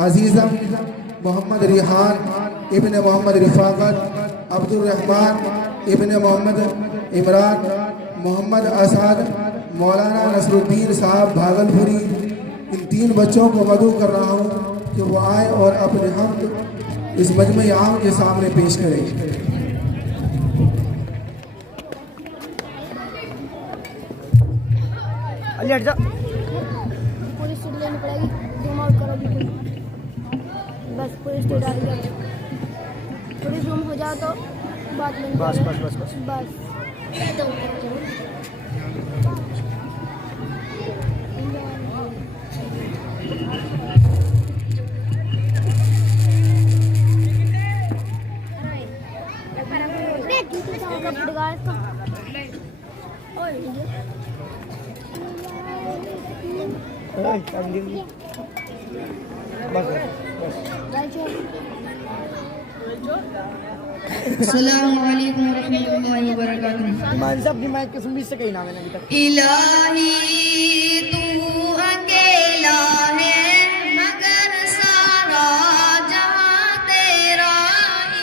अजीज़म मोहम्मद रिहान इब्न Mohammad रिफाकत, Abdurrahman इब्न मोहम्मद इमरान, मोहम्मद असद, मौलाना नसरुद्दीन साहब भागलपुरी, इन 3 बच्चों को मदऊ कर रहा हूँ कि वो आए और अपने हम्द इस मजमे आम के सामने पेश करें। पुलिस लेनी पड़ेगी, जूम आउट करो बिल्कुल, बस पुलिस तो डाल दिया, पुलिस जूम हो जाओ तो बात नहीं, बस बस बस बस बस अस्सलामुअलैकुम रहमतुल्लाहि व बरकातुहू। ईमान साहब की माइक के सुन सके ना मैंने अभी तक। इलाही तू अकेला है मगर सारा जहां तेरा।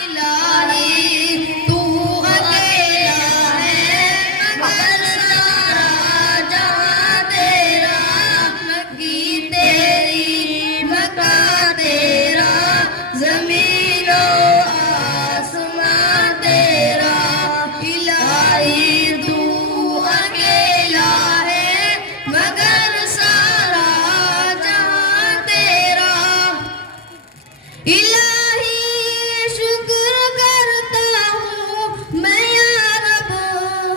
इलाही तू अकेला है मगर सारा जहां तेरा। मक्की तेरी मक्का तेरा, ज़मीनो आसमां तेरा। इलाही तू अकेला है मगर सारा जहां तेरा। इलाही शुक्र करता हूँ मैं या रब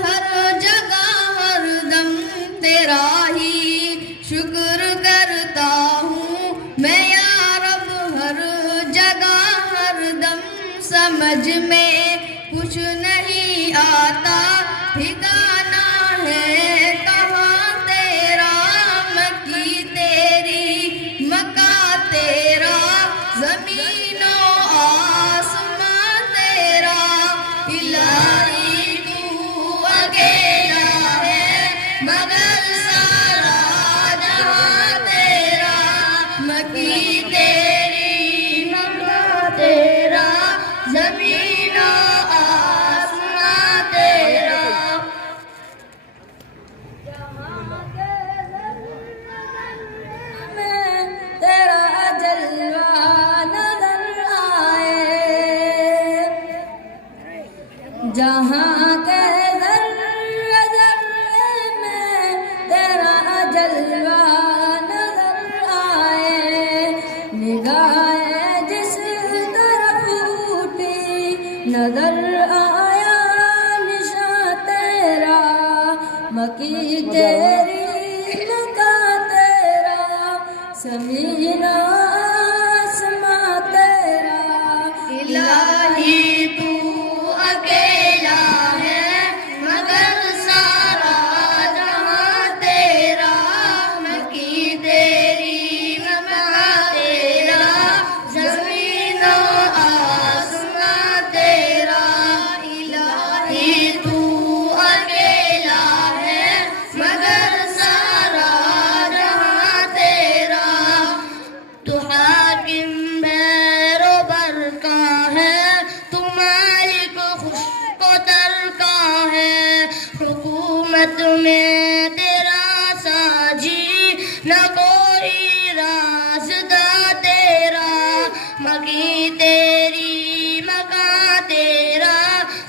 हर जगह हर दम तेरा ही शुक्र करता हूँ मैं या रब हर जगह हर दम। समझ में कुछ नहीं आता ठिकाना है कहाँ तेरा। मक्की तेरी मक्का तेरा, ज़मीनो आसमां तेरा। इलाही तू अकेला है मगर सारा जहां तेरा। मक्की तेरी मक्का तेरा, ज़मीनो आसमां तेरा। तेरा जलवा नजर आए, जहाँ के ज़र्रे ज़र्रे में तेरा जलवा नजर आए। निगाहें जिस तरफ उठी नजर आया निशान तेरा। मक्की तेरी मक्का तेरा, ज़मीनो आसमां तेरा। इलाही तू अकेला है मगर सारा जहां तेरा। मक्की तेरी मक्का तेरा, ज़मीनो आसमां तेरा। इलाही तू अकेला है मगर सारा जहां तेरा। तू हाकिम बैरो बरका है, तू मालिक खुशको तरका है। हुकूमत में तेरा साजी न कोई रासदा तेरा। मक्की तेरी मक्का तेरा,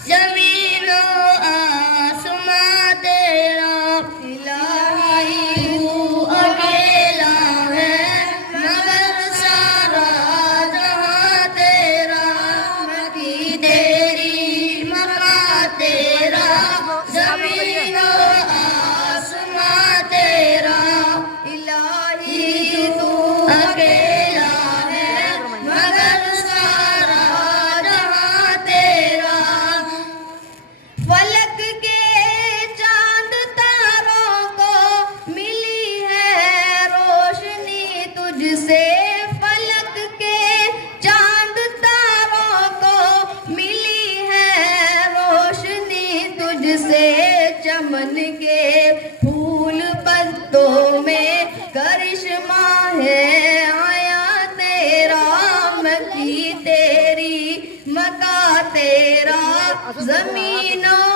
ज़मीनो आसमां तेरा। इलाही तू अकेला है मगर सारा जहां तेरा। मक्की तेरी मक्का तेरा, ज़मीनो आसमां तेरा। इलाही तू अकेला है मगर सारा जहां तेरा। फलक के चांद तारों को मिली है रोशनी तुझसे। फलक के चांद तारों को मिली है रोशनी तुझसे। चमन के फूल पत्तों में करिश्मा है आया तेरा। मका तेरा जमीनों